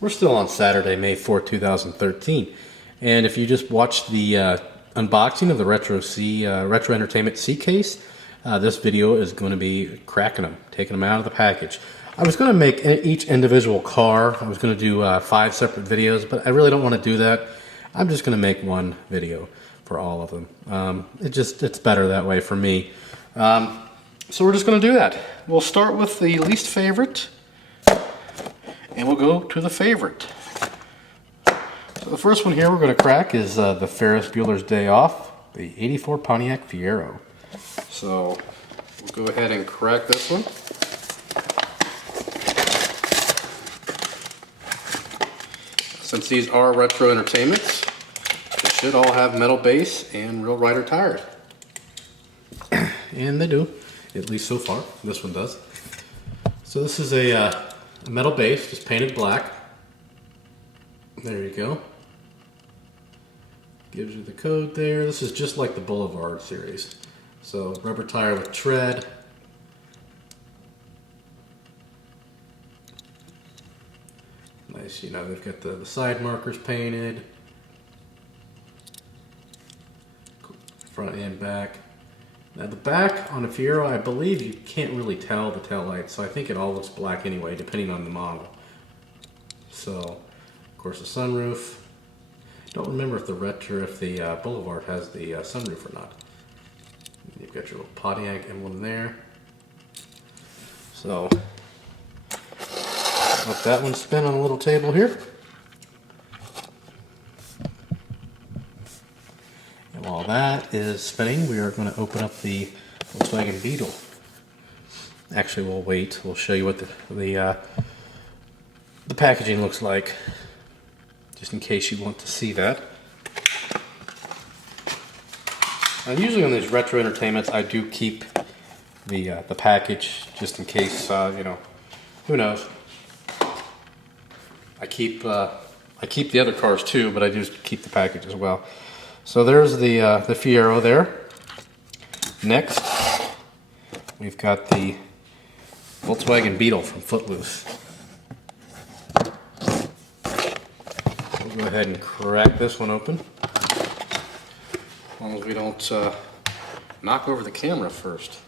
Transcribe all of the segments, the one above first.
We're still on Saturday, May 4th, 2013. And if you just watched the unboxing of the Retro Entertainment C case, this video is going to be cracking them, taking them out of the package. I was going to make each individual car. I was going to do 5 separate videos, but I really don't want to do that. I'm just going to make one video for all of them. It's better that way for me. So we're just going to do that. We'll start with the least favorite, and we'll go to the favorite. So the first one here we're going to crack is the Ferris Bueller's Day Off, the '84 Pontiac Fiero. So we'll go ahead and crack this one. Since these are Retro Entertainments, they should all have metal base and real rider tires. And they do, at least so far. This one does. So this is a metal base, just painted black. There you go. Gives you the code there. This is just like the Boulevard series. So rubber tire with tread. Nice, you know, they've got the side markers painted. Front and back. Now the back on a Fiero, I believe you can't really tell the tail lights, so I think it all looks black anyway, depending on the model. So, of course, the sunroof. Don't remember if the Boulevard has the sunroof or not. You've got your little Pontiac emblem there. So, let that one spin on a little table here. And while that is spinning, we are going to open up the Volkswagen Beetle. Actually, we'll wait. We'll show you what the packaging looks like, just in case you want to see that. Now, usually on these Retro Entertainments, I do keep the package just in case, you know, who knows. I keep the other cars too, but I do keep the package as well. So there's the Fiero there. Next, we've got the Volkswagen Beetle from Footloose. We'll go ahead and crack this one open. As long as we don't knock over the camera first.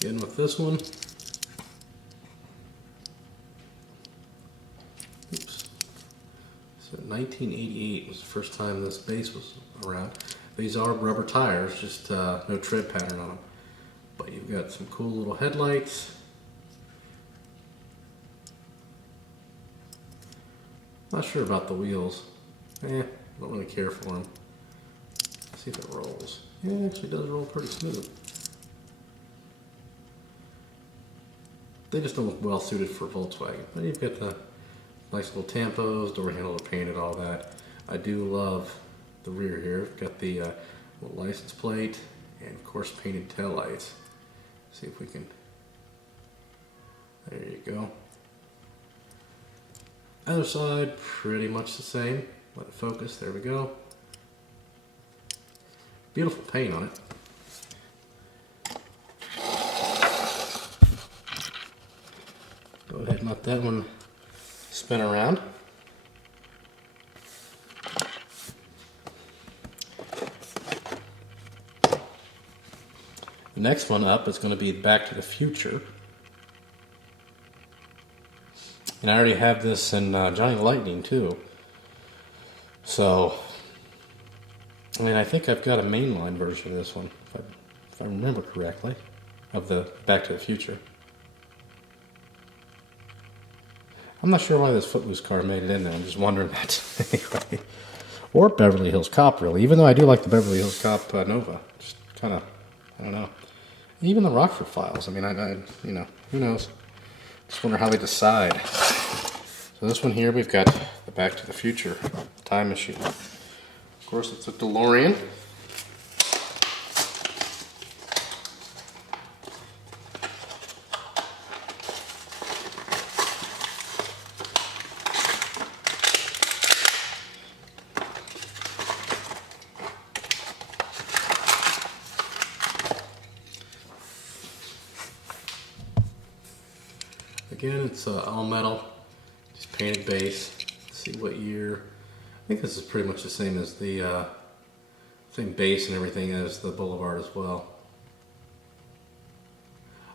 Again with this one. Oops. So 1988 was the first time this base was around. These are rubber tires, just no tread pattern on them. But you've got some cool little headlights. Not sure about the wheels. Don't really care for them. Let's see if it rolls. Yeah, it actually does roll pretty smooth. They just don't look well suited for Volkswagen. But you've got the nice little tampos, door handle painted, all that. I do love the rear here. Got the little license plate and of course painted tail lights. See if we can. There you go. Other side, pretty much the same. Let it focus. There we go. Beautiful paint on it. Go ahead and let that one spin around. The next one up is going to be Back to the Future. And I already have this in Johnny Lightning too. So, I mean, I think I've got a mainline version of this one, if I remember correctly, of the Back to the Future. I'm not sure why this Footloose car made it in there. I'm just wondering that. Anyway. Or Beverly Hills Cop, really. Even though I do like the Beverly Hills Cop Nova. Just kind of, I don't know. Even the Rockford files. I mean, you know, who knows? Just wonder how they decide. So this one here, we've got the Back to the Future time machine. Of course, it's a Delorean. Again, it's all metal, just painted base. Let's see what year. I think this is pretty much the same as the same base and everything as the Boulevard as well.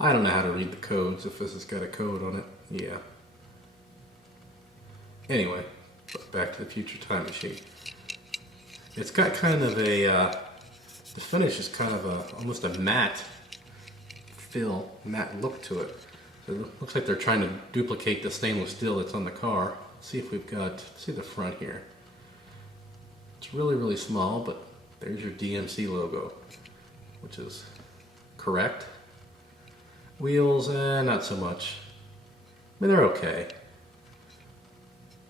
I don't know how to read the codes, if this has got a code on it. Yeah. Anyway, Back to the Future Time Machine. It's got kind of a, the finish is kind of almost a matte look to it. So it looks like they're trying to duplicate the stainless steel that's on the car. Let's see if we've got, see the front here. It's really, really small, but there's your DMC logo, which is correct. Wheels, not so much. I mean, they're okay.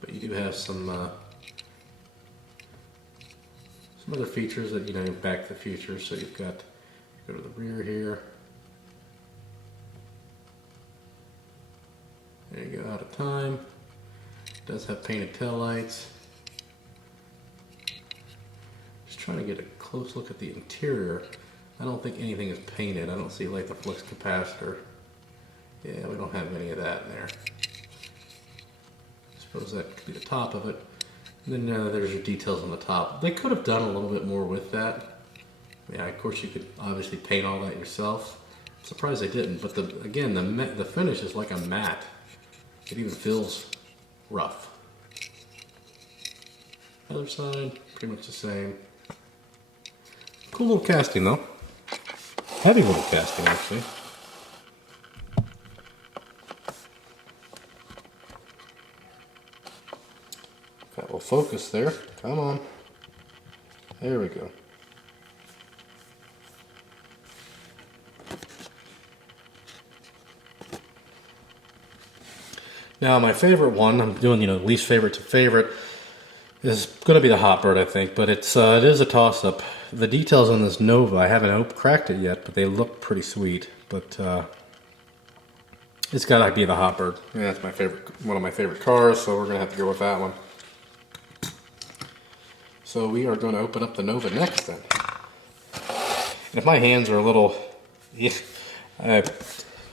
But you do have some other features that, you know, Back to the Future. So you've got, go to the rear here. There you go, Out of Time. It does have painted taillights. Just trying to get a close look at the interior. I don't think anything is painted. I don't see like the flux capacitor. Yeah, we don't have any of that in there. I suppose that could be the top of it. And then there's your details on the top. They could have done a little bit more with that. Yeah, of course you could obviously paint all that yourself. I'm surprised they didn't, but again, the finish is like a matte. It even feels rough. Other side, pretty much the same. Cool little casting though. Heavy little casting actually. That will focus there. Come on. There we go. Now my favorite one, I'm doing, you know, least favorite to favorite, is going to be the Hot Bird, I think, but it is a toss-up. The details on this Nova, I haven't cracked it yet, but they look pretty sweet. But it's got to be the Hot Bird. Yeah, that's my favorite, one of my favorite cars, so we're going to have to go with that one. So we are going to open up the Nova next then. And if my hands are a little, yeah, I'm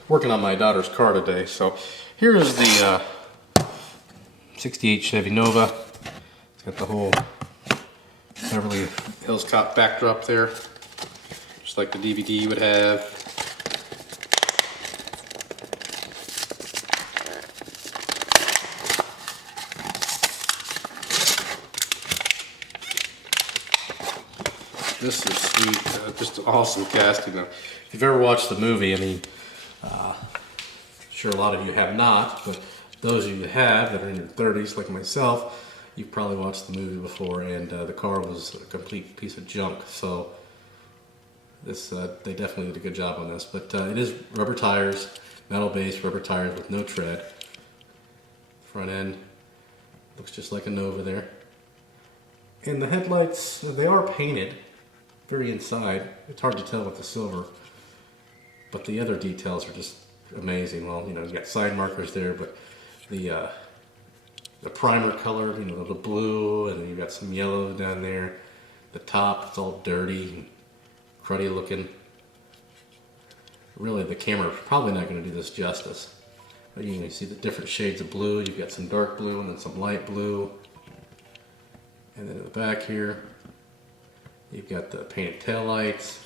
working on my daughter's car today, so here is the 68 Chevy Nova. It's got the whole Beverly Hills Cop backdrop there, just like the DVD would have. This is sweet, just awesome casting. If you've ever watched the movie, I mean, sure a lot of you have not, but those of you that have, that are in your 30s like myself, you've probably watched the movie before, and the car was a complete piece of junk. So this they definitely did a good job on this. But it is rubber tires, metal base rubber tires with no tread. Front end looks just like a Nova there. And the headlights, they are painted very inside. It's hard to tell with the silver, but the other details are just amazing. Well, you know, you got side markers there, but the primer color, you know, the blue, and then you got some yellow down there. The top, it's all dirty and cruddy looking. Really, the camera is probably not going to do this justice. But you can see the different shades of blue. You've got some dark blue and then some light blue. And then in the back here, you've got the painted taillights.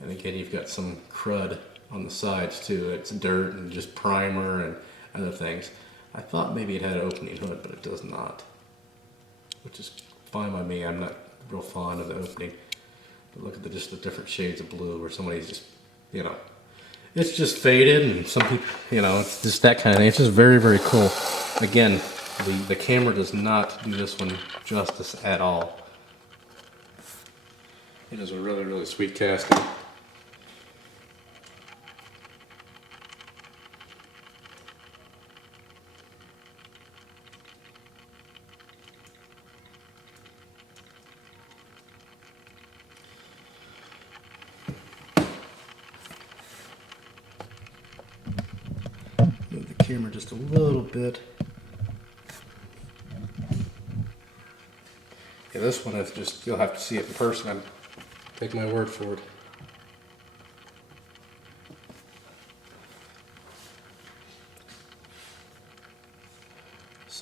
And again, you've got some crud on the sides too. It's dirt and just primer and other things. I thought maybe it had an opening hood, but it does not. Which is fine by me. I'm not real fond of the opening. But look at just the different shades of blue where somebody's just, you know, it's just faded, and some people, you know, it's just that kind of thing. It's just very, very cool. Again, the camera does not do this one justice at all. It is a really, really sweet casting. Move the camera just a little bit. Yeah, this one is just, you'll have to see it in person. Take my word for it.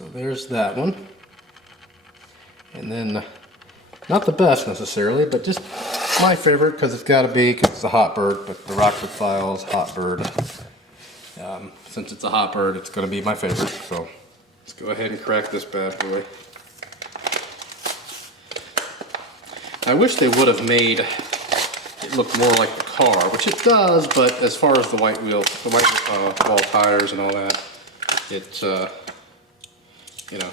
So there's that one. And then, not the best necessarily, but just my favorite, because it's got to be, because it's a hot bird, but the Rockford Files hot bird. Since it's a hot bird, it's going to be my favorite. So let's go ahead and crack this bad boy. I wish they would have made it look more like the car, which it does, but as far as the white wheel, the white wall tires and all that, it, you know,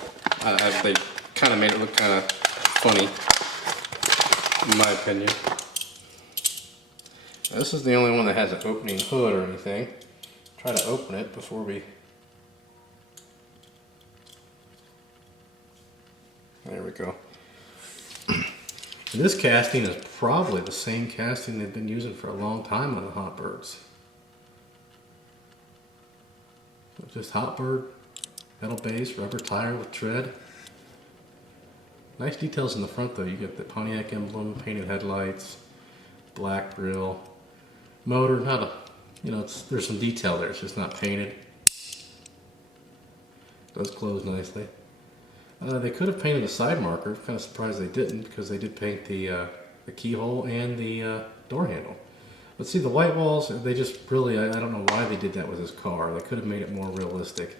they kind of made it look kind of funny, in my opinion. Now, this is the only one that has an opening hood or anything. Try to open it before we... There we go. And this casting is probably the same casting they've been using for a long time on the hot birds. So just hot bird, metal base, rubber tire with tread. Nice details in the front though. You get the Pontiac emblem, painted headlights, black grille, motor. Not a, you know, there's some detail there. It's just not painted. Does close nicely. They could have painted the side marker. Kind of surprised they didn't, because they did paint the keyhole and the door handle. But see, the white walls, they just really, I don't know why they did that with this car. They could have made it more realistic.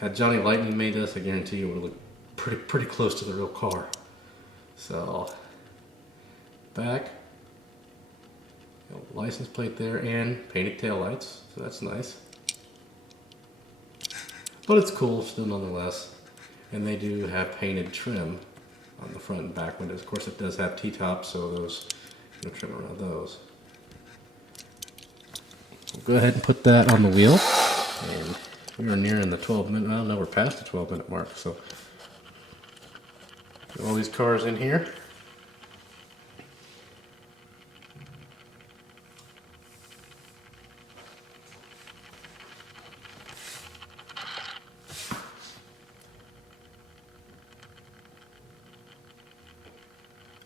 Had Johnny Lightning made this, I guarantee you it would have looked pretty close to the real car. So, back, license plate there, and painted taillights, so that's nice. But it's cool still nonetheless. And they do have painted trim on the front and back windows. Of course, it does have T-tops, so those, no trim around those. We'll go ahead and put that on the wheel. And we are nearing the 12-minute, well, no, we're past the 12-minute mark. So, get all these cars in here.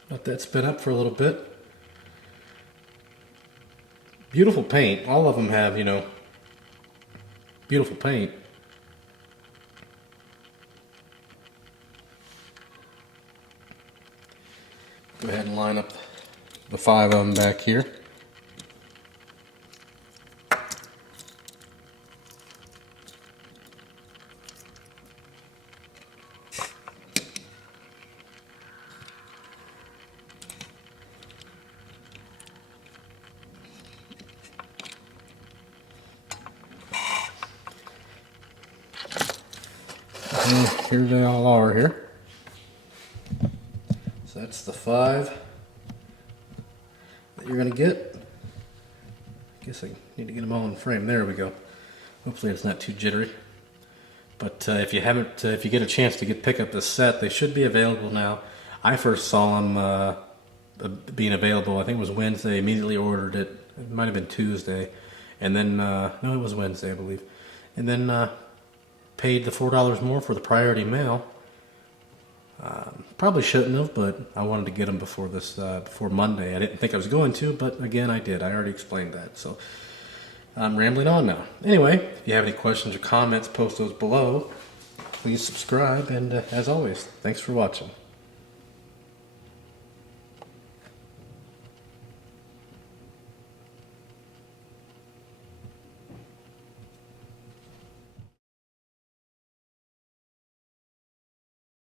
Let that spin up for a little bit. Beautiful paint. All of them have, you know, beautiful paint. Go ahead and line up the 5 of them back here. And here they all are here. So that's the 5 that you're going to get. I guess I need to get them all in frame. There we go. Hopefully it's not too jittery. But if you haven't, if you get a chance to pick up this set, they should be available now. I first saw them being available. I think it was Wednesday. Immediately ordered it. It might have been Tuesday, and then no, it was Wednesday, I believe. And then paid the $4 more for the priority mail. Probably shouldn't have, but I wanted to get them before before Monday. I didn't think I was going to, but again, I did. I already explained that. So I'm rambling on now. Anyway, if you have any questions or comments, post those below. Please subscribe, and as always, thanks for watching.